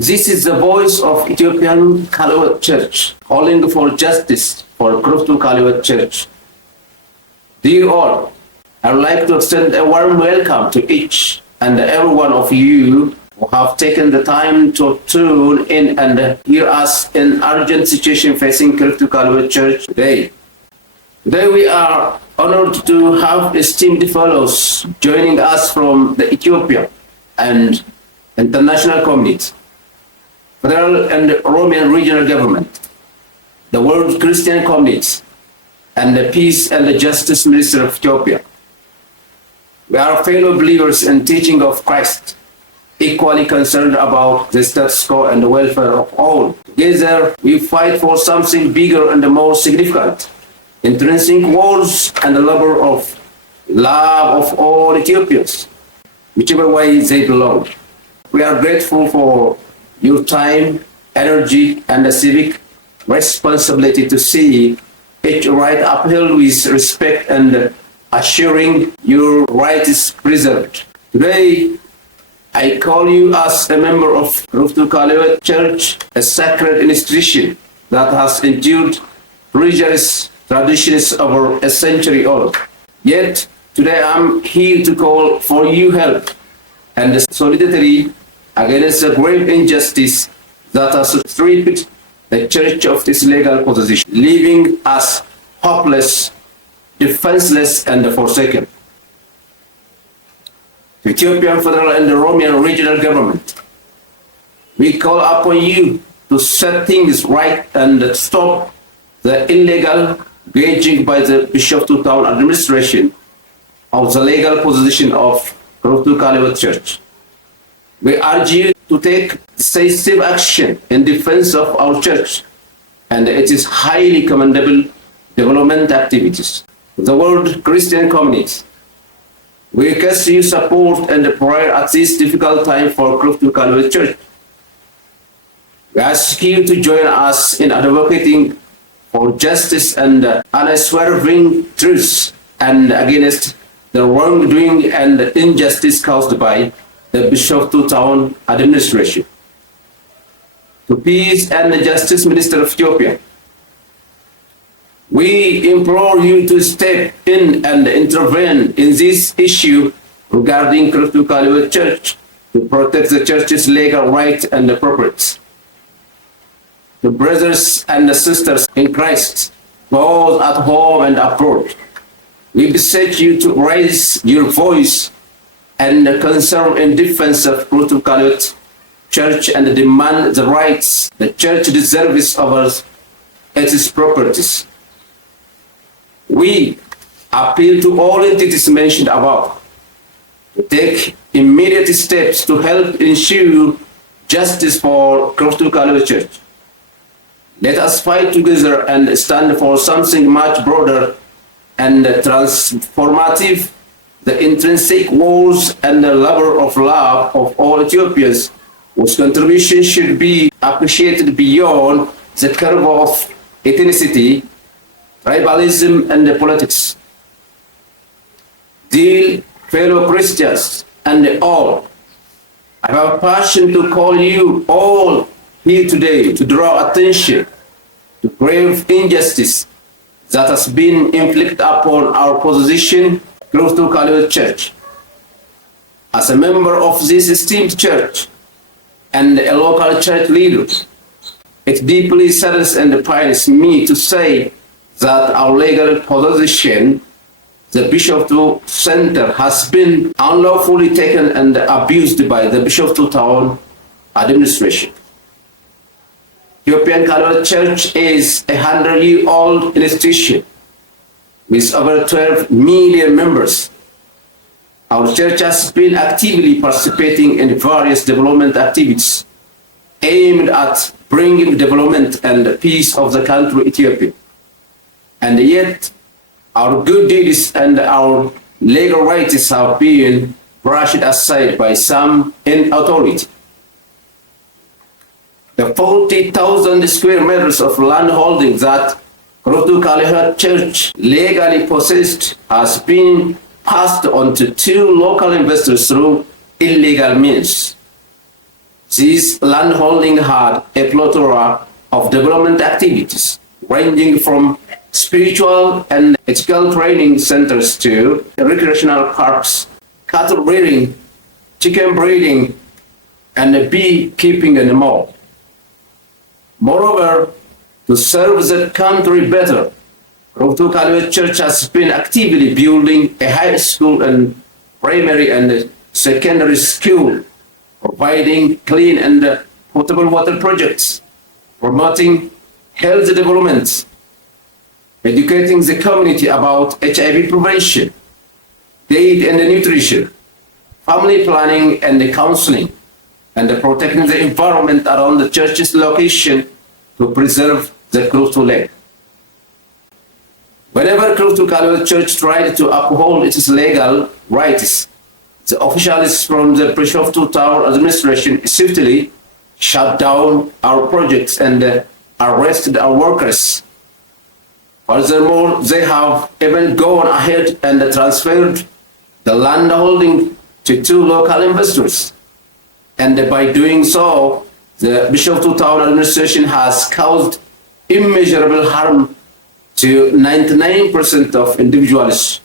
This is the voice of Ethiopian Kale Heywot Church, calling for justice for Kuriftu Kale Heywot Church. Dear all, I would like to extend a warm welcome to each and every one of you who have taken the time to tune in and hear us in urgent situation facing Kuriftu Kale Heywot Church today. Today we are honored to have esteemed fellows joining us from the Ethiopia and international community, federal and Romanian regional government, the world Christian community, and the Peace and the Justice Minister of Ethiopia. We are fellow believers in teaching of Christ, equally concerned about the status quo and the welfare of all. Together, we fight for something bigger and more significant, intrinsic wars and the love of all Ethiopians, whichever way they belong. We are grateful for your time, energy, and the civic responsibility to see each right upheld with respect and assuring your right is preserved. Today, I call you as a member of Kuriftu Kale Heywot Church, a sacred institution that has endured religious traditions over a century old. Yet, today I'm here to call for your help and solidarity against the grave injustice that has stripped the Church of its legal position, leaving us hopeless, defenseless, and forsaken. The Ethiopian federal and the Romanian regional government, we call upon you to set things right and stop the illegal gauging by the Kuriftu town administration of the legal position of Kuriftu Kale Heywot Church. We urge you to take decisive action in defense of our church and its highly commendable development activities. The world Christian community, we request your support and prayer at this difficult time for Kuriftu Kale Heywot Church. We ask you to join us in advocating for justice and unswerving truth and against the wrongdoing and injustice caused by the Kuriftu town administration. To Peace and the Justice Minister of Ethiopia, we implore you to step in and intervene in this issue regarding Kuriftu Kale Heywot Church to protect the church's legal rights and properties. The brothers and the sisters in Christ, both at home and abroad, we beseech you to raise your voice and concern in defense of Kuriftu Kale Heywot Church and demand the rights the church deserves over its properties. We appeal to all entities mentioned above to take immediate steps to help ensure justice for Kuriftu Kale Heywot Church. Let us fight together and stand for something much broader and transformative, the intrinsic wars and the love of all Ethiopians, whose contribution should be appreciated beyond the curve of ethnicity, tribalism, and politics. Dear fellow Christians and all, I have a passion to call you all here today to draw attention to grave injustice that has been inflicted upon our position, Kuriftu Kale Heywot Church. As a member of this esteemed church and a local church leader, it deeply saddens and pains me to say that our legal position, the Kuriftu Center, has been unlawfully taken and abused by the Kuriftu town administration. Ethiopian Kale Heywot Church is a 100-year-old institution with over 12 million members. Our church has been actively participating in various development activities aimed at bringing development and peace of the country Ethiopia. And yet, our good deeds and our legal rights have been brushed aside by some in authority. The 40,000 square meters of land holding that Kuriftu Kale Heywot Church legally possessed has been passed on to two local investors through illegal means. This landholding had a plethora of development activities, ranging from spiritual and ethical training centers to recreational parks, cattle breeding, chicken breeding, and beekeeping and more. Moreover, to serve the country better, Kuriftu Kale Heywot Church has been actively building a high school and primary and secondary school, providing clean and potable water projects, promoting health development, educating the community about HIV prevention, diet and nutrition, family planning and counseling, and protecting the environment around the church's location to preserve the Kuriftu Lake. Whenever Kuriftu Kale Heywot Church tried to uphold its legal rights, the officials from the Kuriftu Town administration swiftly shut down our projects and arrested our workers. Furthermore, they have even gone ahead and transferred the land holding to 2 local investors. And by doing so, the Kuriftu Town administration has caused immeasurable harm to 99% of individuals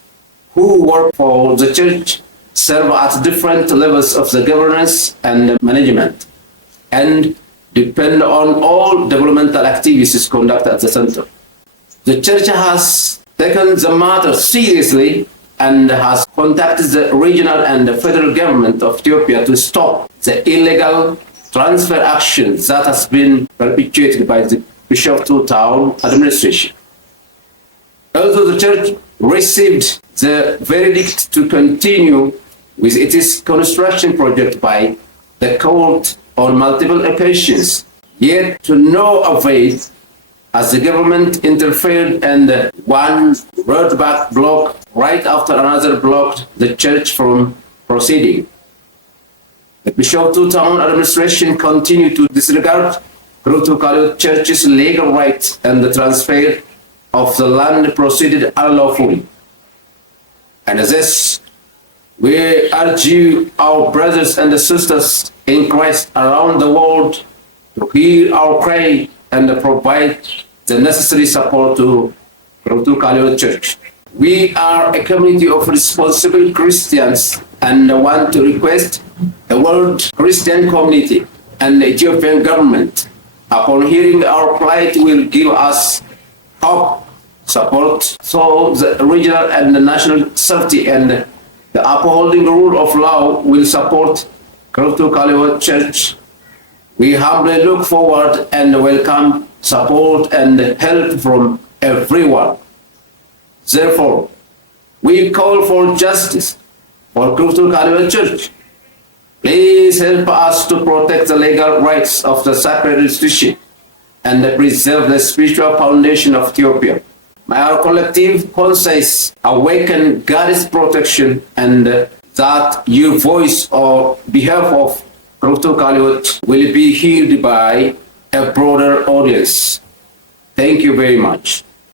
who work for the church, serve at different levels of the governance and management, and depend on all developmental activities conducted at the center. The church has taken the matter seriously and has contacted the regional and the federal government of Ethiopia to stop the illegal transfer action that has been perpetuated by the Kuriftu Town administration. Although the church received the verdict to continue with its construction project by the court on multiple occasions, yet to no avail, as the government interfered and one roadback block right after another blocked the church from proceeding. The Kuriftu Town administration continued to disregard Kuriftu Kale Heywot Church's legal rights, and the transfer of the land proceeded unlawfully. And as this, we urge you, our brothers and sisters in Christ around the world, to hear our cry and provide the necessary support to Kuriftu Kale Heywot Church. We are a community of responsible Christians and want to request the world Christian community and the Ethiopian government, upon hearing our plight, will give us hope, support, so the regional and the national safety and the upholding rule of law will support Kuriftu Kale Heywot Church. We humbly look forward and welcome support and help from everyone. Therefore, we call for justice for Kuriftu Kale Heywot Church. Please help us to protect the legal rights of the sacred institution and preserve the spiritual foundation of Ethiopia. May our collective conscience awaken God's protection, and that your voice on behalf of Kuriftu Kale Heywot will be heard by a broader audience. Thank you very much.